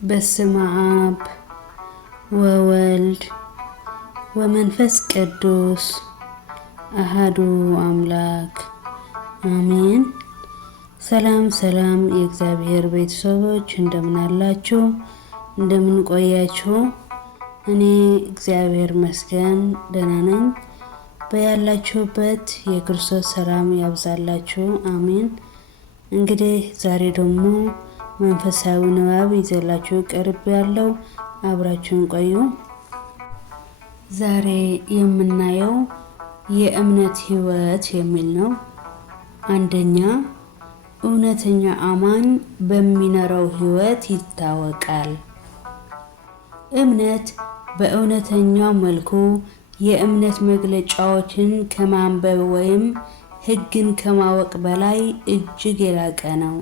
በስመ አብ ወወልድ ወመንፈስ ቅዱስ አሐዱ አምላክ አሜን። ሰላም የእግዚአብሔር ቤተሰቦች እንደምን አላችሁ? እንደምን ቆያችሁ? እኔ እግዚአብሔር ይመስገን ደህና ነኝ። በያላችሁበት የክርስቶስ ሰላም ያብዛላችሁ አሜን። እንግዲህ ዛሬ ደግሞ መንፈሳዊ ንባብ ይዘላችሁ ቀርብ ያለው አብራችሁን ቆዩ። ዛሬ የምናየው የእምነት ሕይወት የሚል ነው። አንደኛ፣ እውነተኛ አማኝ በሚኖረው ሕይወት ይታወቃል። እምነት በእውነተኛው መልኩ የእምነት መግለጫዎችን ከማንበብ ወይም ሕግን ከማወቅ በላይ እጅግ የላቀ ነው።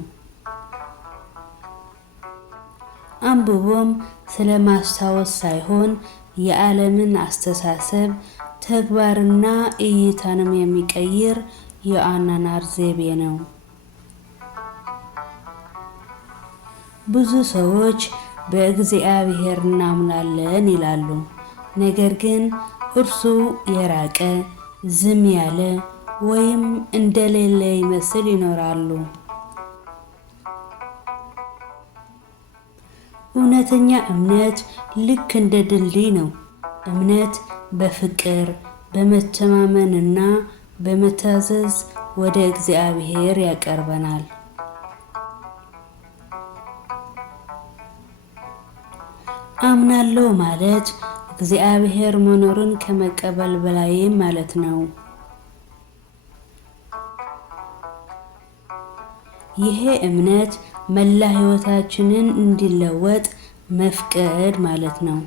አንብቦም ስለ ማስታወስ ሳይሆን የዓለምን አስተሳሰብ፣ ተግባርና እይታንም የሚቀይር የአኗኗር ዘይቤ ነው። ብዙ ሰዎች በእግዚአብሔር እናምናለን ይላሉ፣ ነገር ግን እርሱ የራቀ፣ ዝም ያለ ወይም እንደሌለ ይመስል ይኖራሉ። እውነተኛ እምነት ልክ እንደ ድልድይ ነው። እምነት በፍቅር በመተማመንና በመታዘዝ ወደ እግዚአብሔር ያቀርበናል። አምናለሁ ማለት እግዚአብሔር መኖሩን ከመቀበል በላይ ማለት ነው። ይሄ እምነት መላ ሕይወታችንን እንዲለወጥ መፍቀድ ማለት ነው።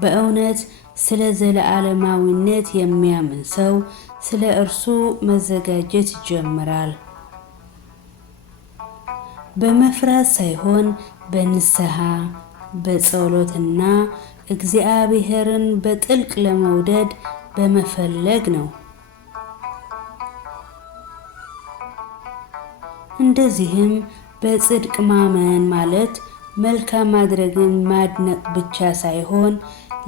በእውነት ስለ ዘለዓለማዊነት የሚያምን ሰው ስለ እርሱ መዘጋጀት ይጀምራል። በመፍራት ሳይሆን በንስሐ በጸሎትና እግዚአብሔርን በጥልቅ ለመውደድ በመፈለግ ነው። እንደዚህም በጽድቅ ማመን ማለት መልካም ማድረግን ማድነቅ ብቻ ሳይሆን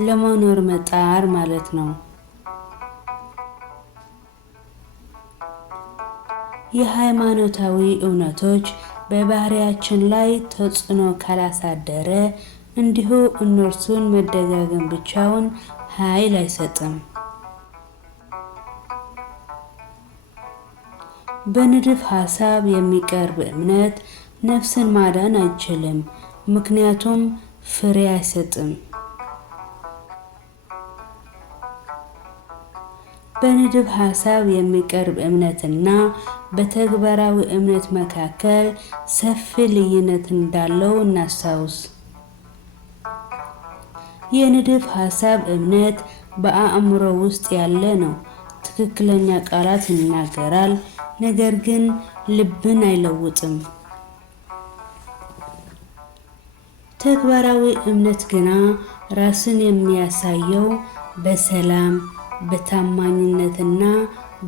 ለመኖር መጣር ማለት ነው። የሃይማኖታዊ እውነቶች በባህሪያችን ላይ ተጽዕኖ ካላሳደረ እንዲሁ እነርሱን መደጋገም ብቻውን ኃይል አይሰጥም። በንድፍ ሐሳብ የሚቀርብ እምነት ነፍስን ማዳን አይችልም፣ ምክንያቱም ፍሬ አይሰጥም። በንድፍ ሐሳብ የሚቀርብ እምነትና በተግባራዊ እምነት መካከል ሰፊ ልዩነት እንዳለው እናስታውስ። የንድፍ ሐሳብ እምነት በአእምሮ ውስጥ ያለ ነው። ትክክለኛ ቃላት ይናገራል፣ ነገር ግን ልብን አይለውጥም። ተግባራዊ እምነት ግና ራስን የሚያሳየው በሰላም በታማኝነትና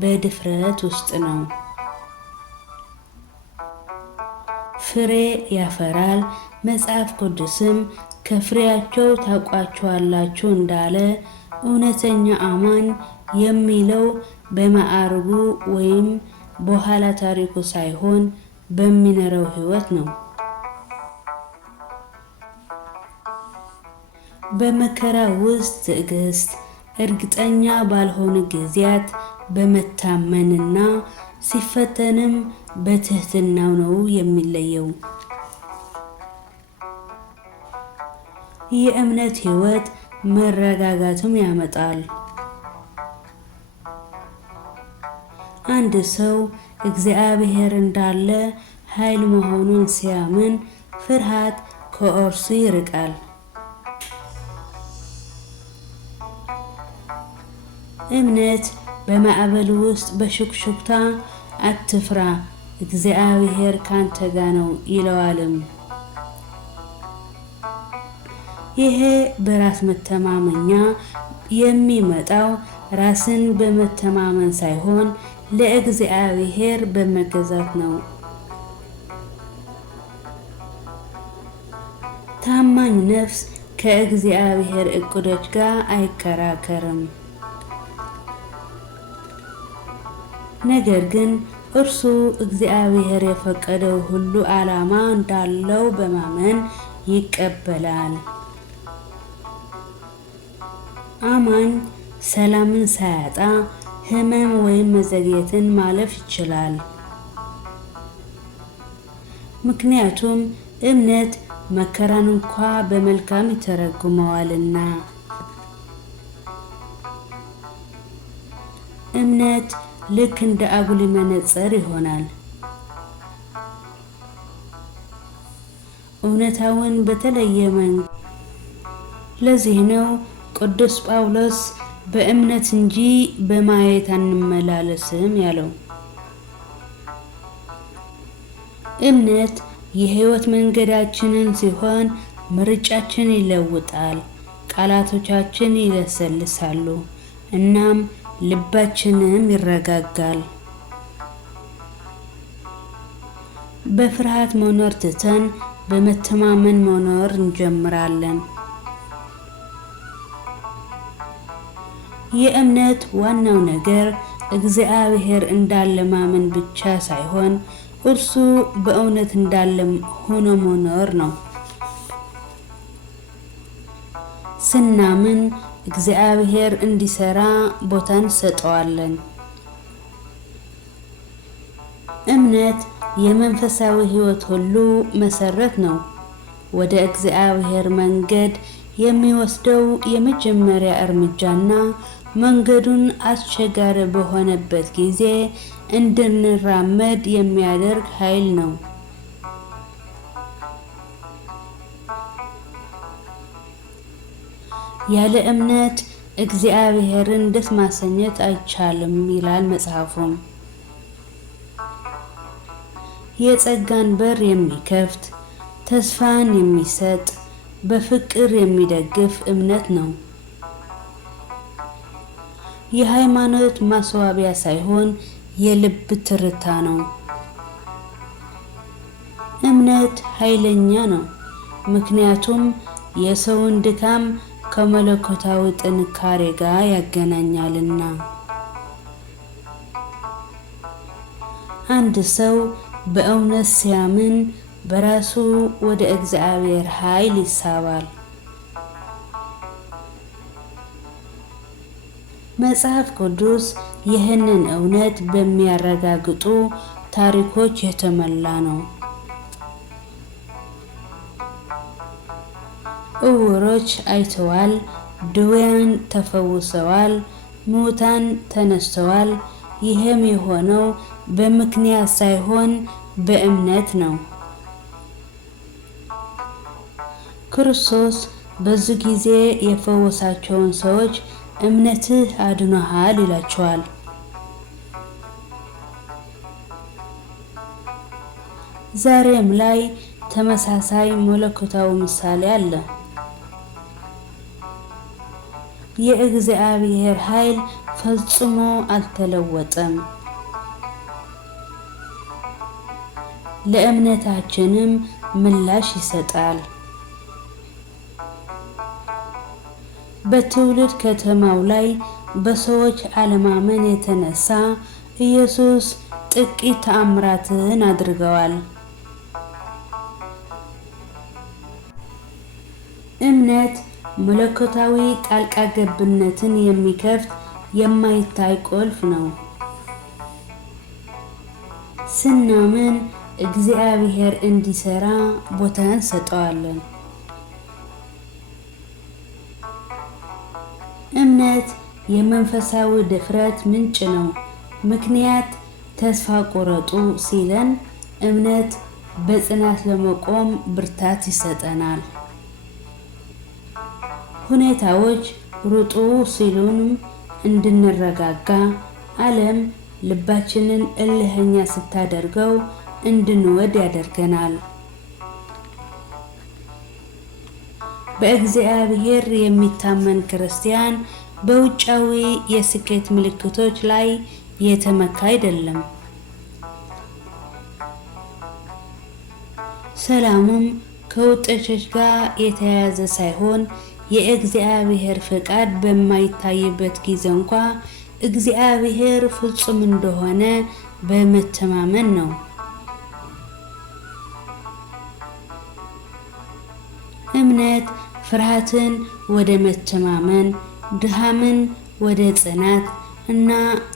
በድፍረት ውስጥ ነው። ፍሬ ያፈራል። መጽሐፍ ቅዱስም ከፍሬያቸው ታውቋቸዋላችሁ እንዳለ እውነተኛ አማኝ የሚለው በማዕረጉ ወይም በኋላ ታሪኩ ሳይሆን በሚኖረው ሕይወት ነው። በመከራ ውስጥ ትዕግስት፣ እርግጠኛ ባልሆኑ ጊዜያት በመታመንና ሲፈተንም በትህትናው ነው የሚለየው። የእምነት ሕይወት መረጋጋትም ያመጣል። አንድ ሰው እግዚአብሔር እንዳለ ኃይል መሆኑን ሲያምን ፍርሃት ከእርሱ ይርቃል። እምነት በማዕበል ውስጥ በሹክሹክታ አትፍራ፣ እግዚአብሔር ካንተ ጋር ነው ይለዋልም። ይሄ በራስ መተማመኛ የሚመጣው ራስን በመተማመን ሳይሆን ለእግዚአብሔር በመገዛት ነው። ታማኝ ነፍስ ከእግዚአብሔር እቅዶች ጋር አይከራከርም። ነገር ግን እርሱ እግዚአብሔር የፈቀደው ሁሉ ዓላማ እንዳለው በማመን ይቀበላል። አማኝ ሰላምን ሳያጣ ሕመም ወይም መዘግየትን ማለፍ ይችላል። ምክንያቱም እምነት መከራን እንኳ በመልካም ይተረጉመዋልና። እምነት ልክ እንደ አጉሊ መነጽር ይሆናል። እውነታውን በተለየ መንገድ። ለዚህ ነው ቅዱስ ጳውሎስ በእምነት እንጂ በማየት አንመላለስም ያለው። እምነት የሕይወት መንገዳችንን ሲሆን ምርጫችን ይለውጣል፣ ቃላቶቻችን ይለሰልሳሉ፣ እናም ልባችንም ይረጋጋል። በፍርሃት መኖር ትተን በመተማመን መኖር እንጀምራለን። የእምነት ዋናው ነገር እግዚአብሔር እንዳለ ማመን ብቻ ሳይሆን እርሱ በእውነት እንዳለ ሆኖ መኖር ነው። ስናምን እግዚአብሔር እንዲሰራ ቦታ እንሰጠዋለን። እምነት የመንፈሳዊ ሕይወት ሁሉ መሰረት ነው። ወደ እግዚአብሔር መንገድ የሚወስደው የመጀመሪያ እርምጃና መንገዱን አስቸጋሪ በሆነበት ጊዜ እንድንራመድ የሚያደርግ ኃይል ነው። ያለ እምነት እግዚአብሔርን ደስ ማሰኘት አይቻልም ይላል መጽሐፉም። የጸጋን በር የሚከፍት፣ ተስፋን የሚሰጥ፣ በፍቅር የሚደግፍ እምነት ነው። የሃይማኖት ማስዋቢያ ሳይሆን የልብ ትርታ ነው። እምነት ኃይለኛ ነው፣ ምክንያቱም የሰውን ድካም ከመለኮታዊ ጥንካሬ ጋር ያገናኛልና። አንድ ሰው በእውነት ሲያምን በራሱ ወደ እግዚአብሔር ኃይል ይሳባል። መጽሐፍ ቅዱስ ይህንን እውነት በሚያረጋግጡ ታሪኮች የተሞላ ነው። ዕውሮች አይተዋል፣ ድውያን ተፈውሰዋል፣ ሙታን ተነስተዋል። ይህም የሆነው በምክንያት ሳይሆን በእምነት ነው። ክርስቶስ በዚህ ጊዜ የፈወሳቸውን ሰዎች እምነትህ አድኖሃል ይላቸዋል። ዛሬም ላይ ተመሳሳይ መለኮታዊ ምሳሌ አለ። የእግዚአብሔር ኃይል ፈጽሞ አልተለወጠም። ለእምነታችንም ምላሽ ይሰጣል። በትውልድ ከተማው ላይ በሰዎች አለማመን የተነሳ ኢየሱስ ጥቂት ተአምራትን አድርገዋል። እምነት መለኮታዊ ጣልቃ ገብነትን የሚከፍት የማይታይ ቁልፍ ነው። ስናምን እግዚአብሔር እንዲሰራ ቦታ እንሰጠዋለን። እምነት የመንፈሳዊ ድፍረት ምንጭ ነው። ምክንያት ተስፋ ቆረጡ ሲለን፣ እምነት በጽናት ለመቆም ብርታት ይሰጠናል። ሁኔታዎች ሩጡ ሲሉንም እንድንረጋጋ፣ ዓለም ልባችንን እልህኛ ስታደርገው እንድንወድ ያደርገናል። በእግዚአብሔር የሚታመን ክርስቲያን በውጫዊ የስኬት ምልክቶች ላይ የተመካ አይደለም። ሰላሙም ከውጤቶች ጋር የተያያዘ ሳይሆን የእግዚአብሔር ፈቃድ በማይታይበት ጊዜ እንኳ እግዚአብሔር ፍጹም እንደሆነ በመተማመን ነው። እምነት ፍርሃትን ወደ መተማመን፣ ድካምን ወደ ጽናት እና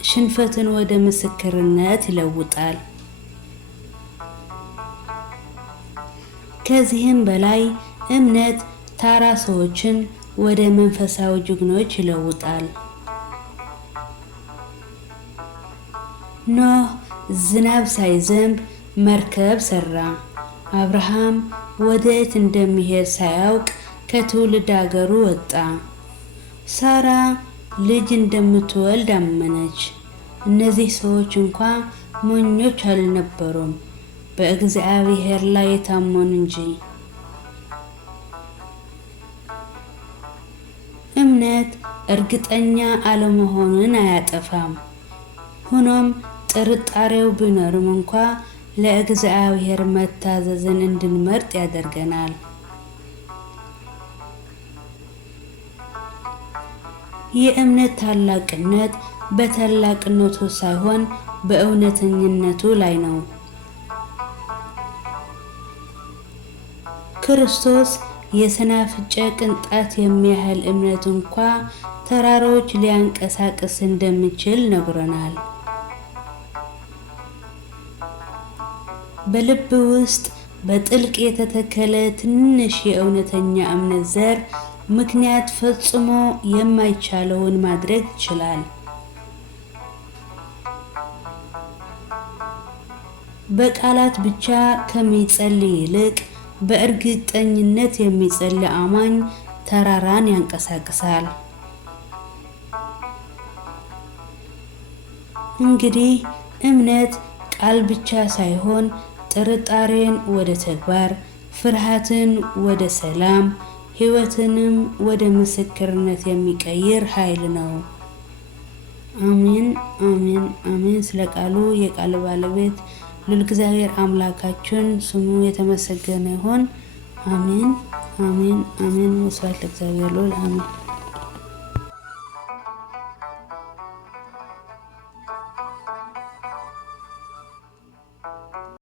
ሽንፈትን ወደ ምስክርነት ይለውጣል። ከዚህም በላይ እምነት ተራ ሰዎችን ወደ መንፈሳዊ ጀግኖች ይለውጣል። ኖህ ዝናብ ሳይዘንብ መርከብ ሰራ። አብርሃም ወዴት እንደሚሄድ ሳያውቅ ከትውልድ አገሩ ወጣ። ሳራ ልጅ እንደምትወልድ አመነች። እነዚህ ሰዎች እንኳ ሞኞች አልነበሩም፣ በእግዚአብሔር ላይ የታመኑ እንጂ። እምነት እርግጠኛ አለመሆንን አያጠፋም። ሆኖም ጥርጣሬው ቢኖርም እንኳ ለእግዚአብሔር መታዘዝን እንድንመርጥ ያደርገናል። የእምነት ታላቅነት በታላቅነቱ ሳይሆን በእውነተኝነቱ ላይ ነው። ክርስቶስ የሰናፍጭ ቅንጣት የሚያህል እምነት እንኳ ተራሮች ሊያንቀሳቅስ እንደሚችል ነግሮናል። በልብ ውስጥ በጥልቅ የተተከለ ትንሽ የእውነተኛ እምነት ዘር ምክንያት ፈጽሞ የማይቻለውን ማድረግ ይችላል። በቃላት ብቻ ከሚጸልይ ይልቅ በእርግጠኝነት የሚጸልይ አማኝ ተራራን ያንቀሳቅሳል። እንግዲህ እምነት ቃል ብቻ ሳይሆን ጥርጣሬን ወደ ተግባር፣ ፍርሃትን ወደ ሰላም፣ ሕይወትንም ወደ ምስክርነት የሚቀይር ኃይል ነው። አሜን አሜን አሜን። ስለ ቃሉ የቃል ባለቤት ልዑል እግዚአብሔር አምላካችን ስሙ የተመሰገነ ይሁን። አሜን አሜን አሜን። ወስብሐት ለእግዚአብሔር ልዑል። አሜን።